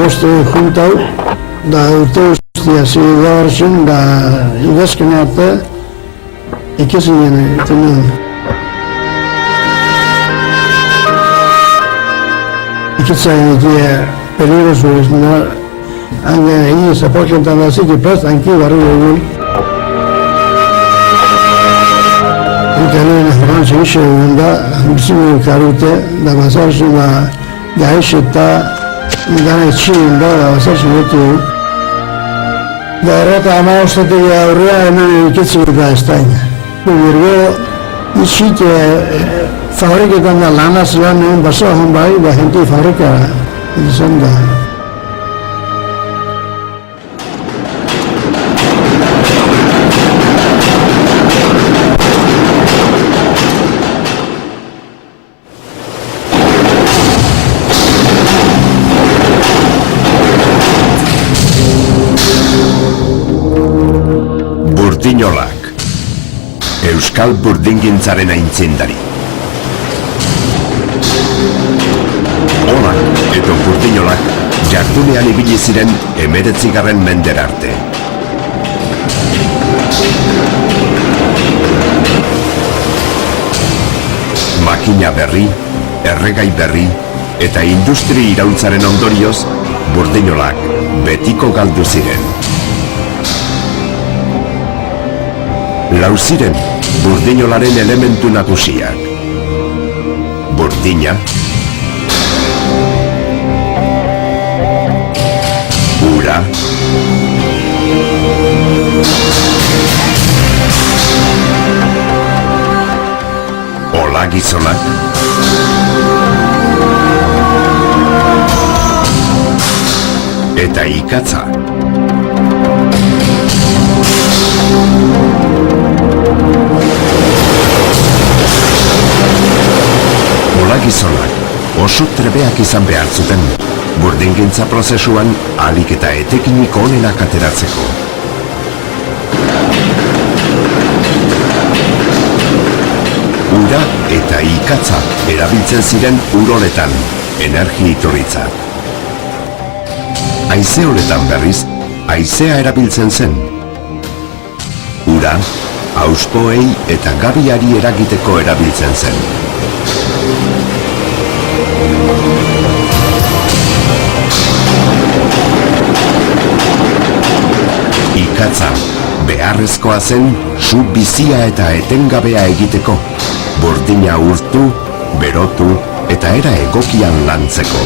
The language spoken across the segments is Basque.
boste juntau, da urte guztia zigartzen, da idazkene arte, ikizinen egiten. Ikitzen egitea peligroso ez da, hange egin zaporkentan da zik ipaz, hanki barri egun. Hankearen ezberan segitxe egun da, bizimo karute, da bazartzen da gaix eta dara etxien da bazartzen dut egun. Da errata amagostatik aurrea hemen ikitzen eta ez da. Gero, itxite fabriketan da lanaz lan egun basoa hon bai, da jenti fabrika izan da. Burdinolak, Euskal burdingintzaren aintzindari. Olak eta burdinolak jardunean ibili ziren 19. mendera arte. Makina berri, erregai berri eta industri iraultzaren ondorioz, burdinolak betiko galdu ziren. Lau ziren burdinolaren elementu nagusiak. Burdina, ura, ola gizonak, eta ikatza. Ola gizonak oso trebeak izan behar zuten, burdingintza prozesuan ahalik eta etekinik onenak ateratzeko. Ura eta ikatza erabiltzen ziren uroletan, energia iturritzat. Haize horetan berriz, haizea erabiltzen zen. Ura, hauspoei eta gabiari eragiteko erabiltzen zen. Ikatza, beharrezkoa zen su bizia eta etengabea egiteko, burdina urtu, berotu eta era egokian lantzeko.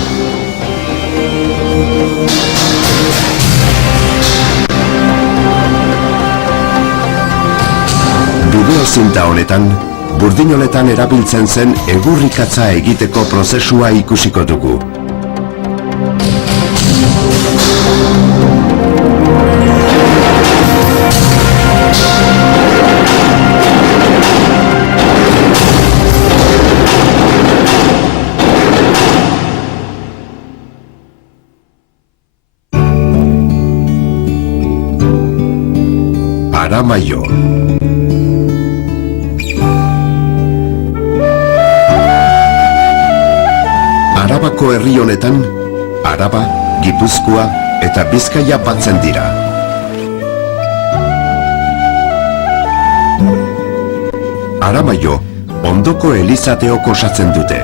Bideozinta honetan, burdinoletan erabiltzen zen egurrikatza egiteko prozesua ikusiko dugu. Aramaio. Arabako herri honetan, Araba, Gipuzkoa eta Bizkaia batzen dira. Aramaio, ondoko elizateok osatzen dute.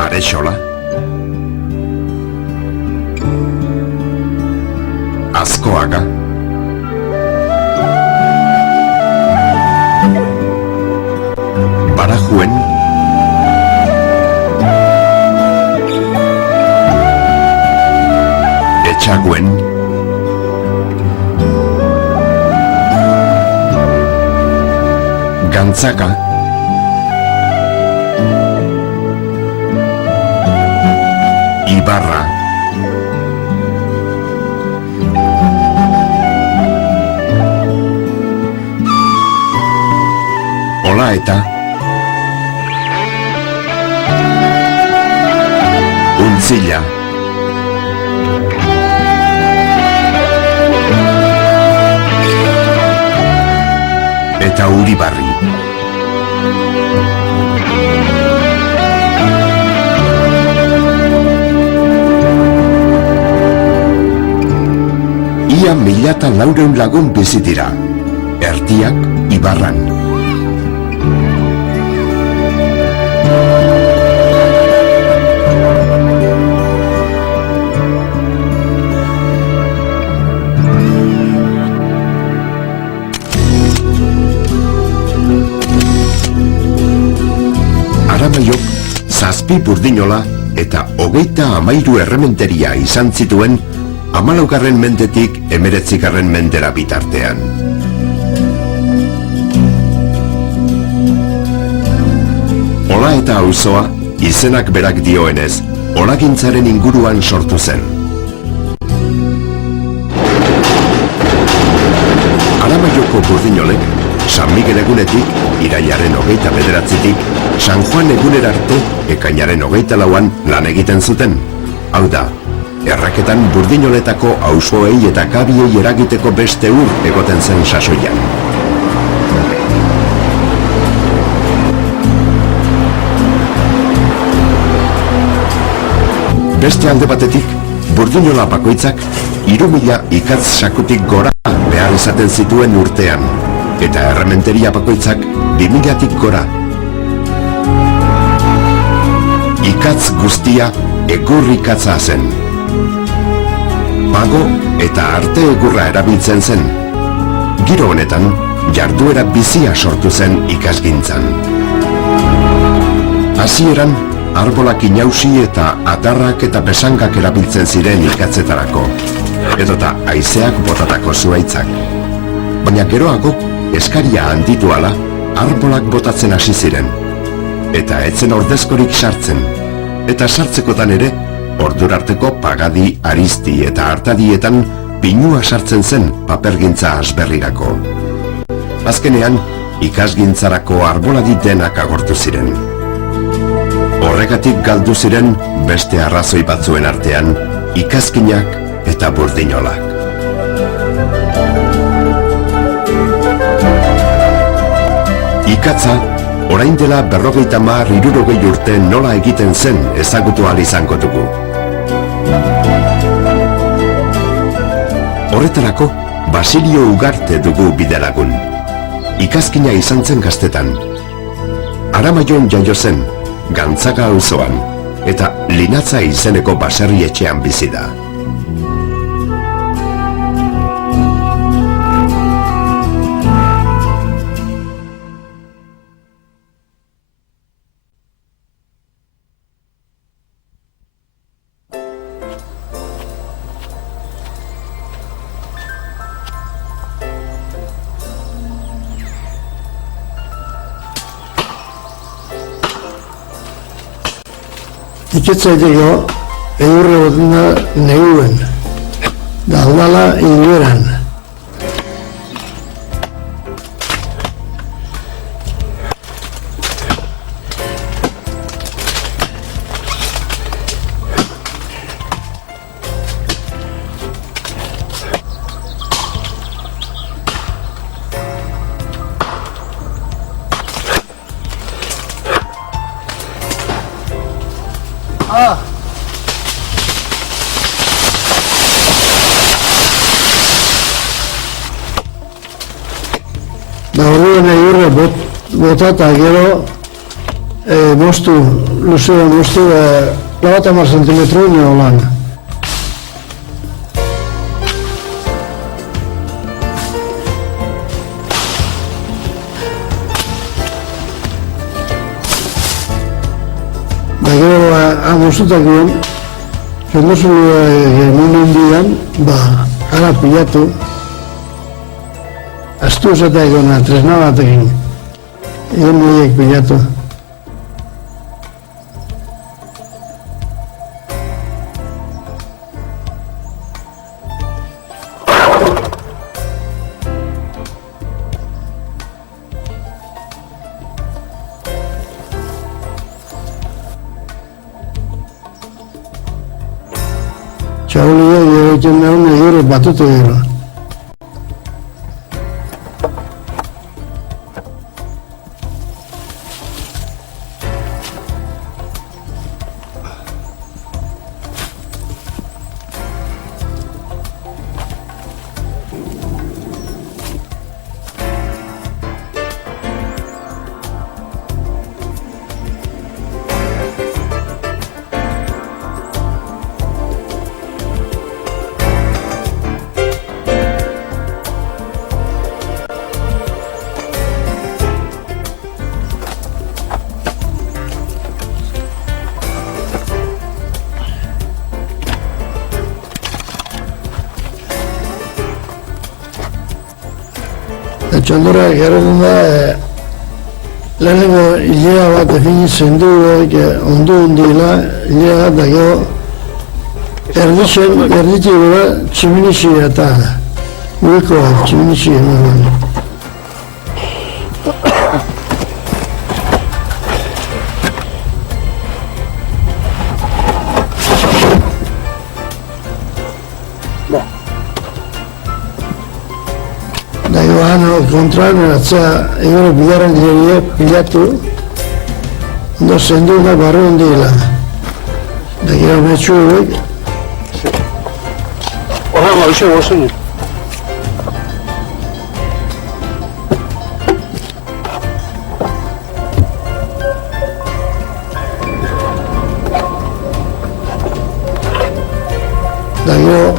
Arexola, Azkoaga, Barajuen, Etxaguen, Gantzaga, Ibarra, Olaeta, Untzilla, eta Uribarri. ia 1400 lagun bizi dira, erdiak Ibarran. Aramaiok 7 burdinola eta 33 errementeria izan zituen 14. mendetik 19. mendera bitartean. Ola eta auzoa, izenak berak dioenez, olagintzaren inguruan sortu zen. Aramaioko burdinolek, San Miguel egunetik, irailaren 29-tik, San Juan egunera arte, ekainaren 24an lan egiten zuten. Hau da, erraketan burdinoletako auzoei eta gabiei eragiteko beste ur egoten zen sasoian. Beste alde batetik, burdinola bakoitzak 3000 ikatz sakutik gora behar izaten zituen urtean, eta errementeria bakoitzak 2000tik gora. Ikatz guztia egur ikatza zen. Pago eta arte egurra erabiltzen zen. Giro honetan, jarduera bizia sortu zen ikasgintzan. Hasieran, arbolak inausi eta atarrak eta besangak erabiltzen ziren ikatzetarako, edota haizeak botatako zuaitzak. Baina geroago, eskaria handitu ala, arbolak botatzen hasi ziren. Eta etzen ordezkorik sartzen, eta sartzekotan ere, ordurarteko pagadi, arizti eta hartadietan pinua sartzen zen papergintza asberrirako. Azkenean, ikasgintzarako arboladi denak agortu ziren. Horregatik galdu ziren beste arrazoi batzuen artean, ikazkinak eta burdinolak. Ikatza, orain dela 50-60 urte nola egiten zen ezagutu ahal izango dugu. Horretarako, Basilio Ugarte dugu bidelagun. Ikazkina izan zen gaztetan. Aramaion jaio zen, Gantzaga auzoan, eta Linatza izeneko baserri etxean bizi da. Iketzaiteko egurre boten da neguen, da aldala hileran. Da horrean egurre bota eta gero moztu, luzea moztu, 50 zentimetro nio lan. Da gero moztutak guen, zendozu mundu dian, gara pilatu, astuz eta egona, tresna batekin, egon moiek pilatu. Txabolia egiten daun egurre batutu gero. Txandora gerraten da, lehenengo hilea bat definitzen du, ondu hundila, hilea bat da gero, erditik gura tximinixi eta guikoa tximinixi eman. Da joan kontraan eratzea egoro bigarren direrie pilatu, ondo zendu da barru ondila. Da gero metxu horiek. Horrela, hoxe gozen. Da gero,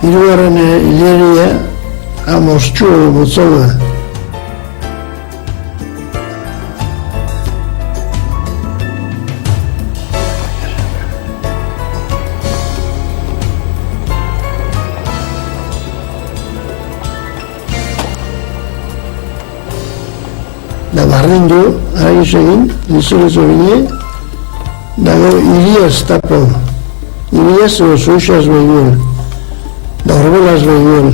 hirugarren hileria, amostxu botzoga. Da barrindu, aragiz egin, nizorezo bine, dago iriaz tapo. Iriaz o zuixaz behigul, da horbelaz behigul.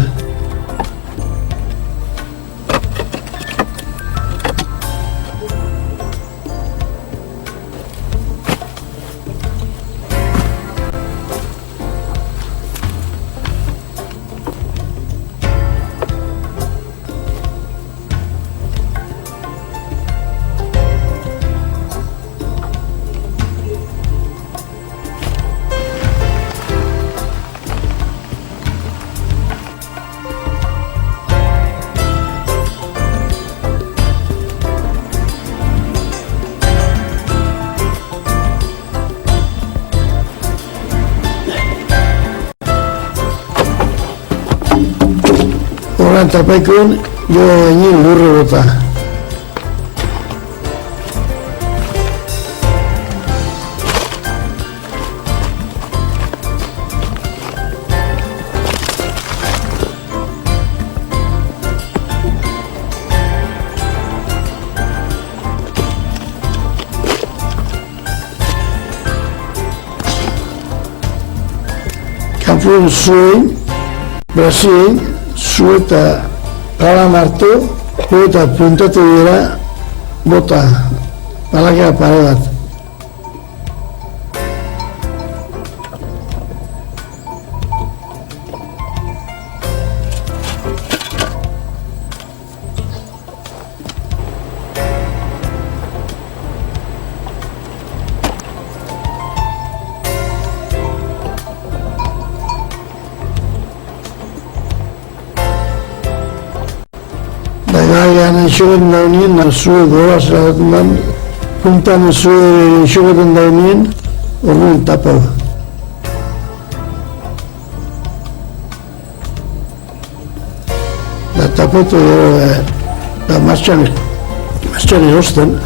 Horren tapaikun, jo egin lurre bota. Kanpun zuen, Brasilien, zu eta galan hartu, eta puntatu dira bota, balakea pare bat. Daigan isogaten daunien, zue gora zeratzen dan, puntan zue isogaten daunien, orduan tapau. Da tapotu da martxan erosten.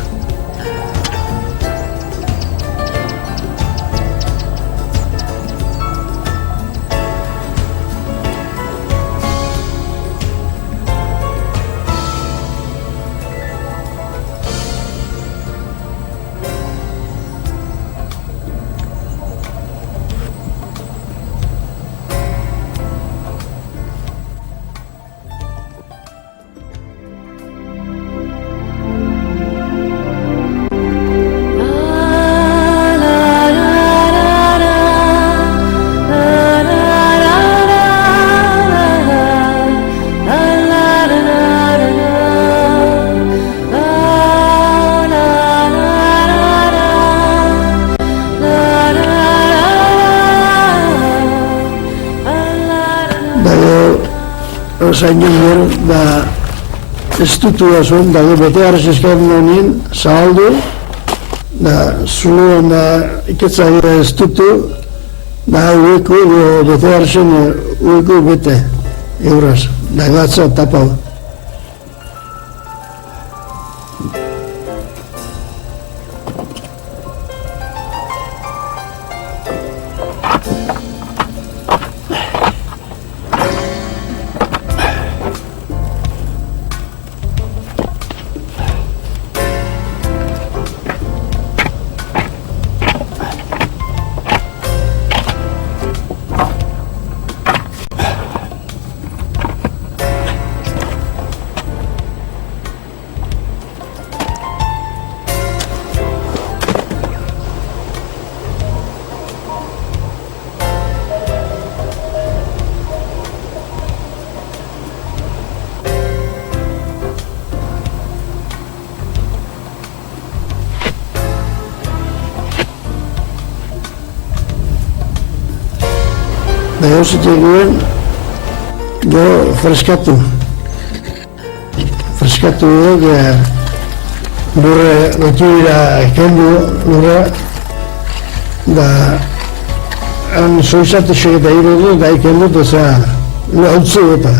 Zainen gero, da estutu da zuen, da bete garrez eskatzen honien, zabaldu, da zuluan da iketzak estutu, da ueko, bete garrezen ueko bete, euraz, da gatza tapau. Behozitek guen, gero freskatu duk, lurre lotura kendu lurra, da han soizatisek eta irudu, da ikendu, eta hautzu gota.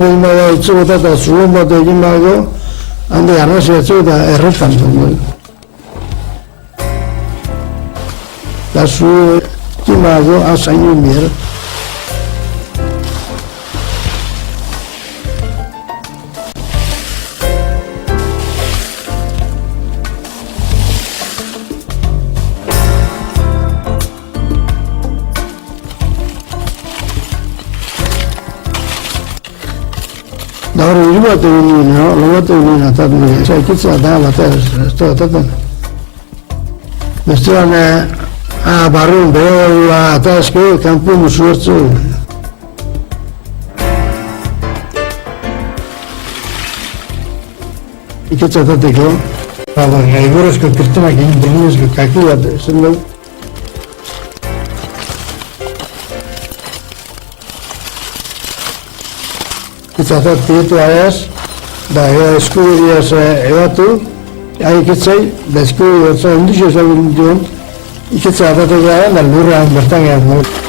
Hori hautzu gota eta zuen bat egin bago, handi arnazi batzu eta erretan dut. Da zuen egin bago, hazainu mier. Da hori hiru bat egin nuen, lo bat egin nuen atatzen, zaikitza da batez, ez da atatzen. Bestean, barrun, behola atazko, kanpu musu hartzu. Ikitza atateko, gaigorezko kirtenak egin denizko kaki bat, zen dugu. Itzatat tietu ahez, da eskubiriaz ebatu, ikitzai, da eskubiriaz ondixo ezagun duen, ikitza atatek gara, da lurra bertan gara.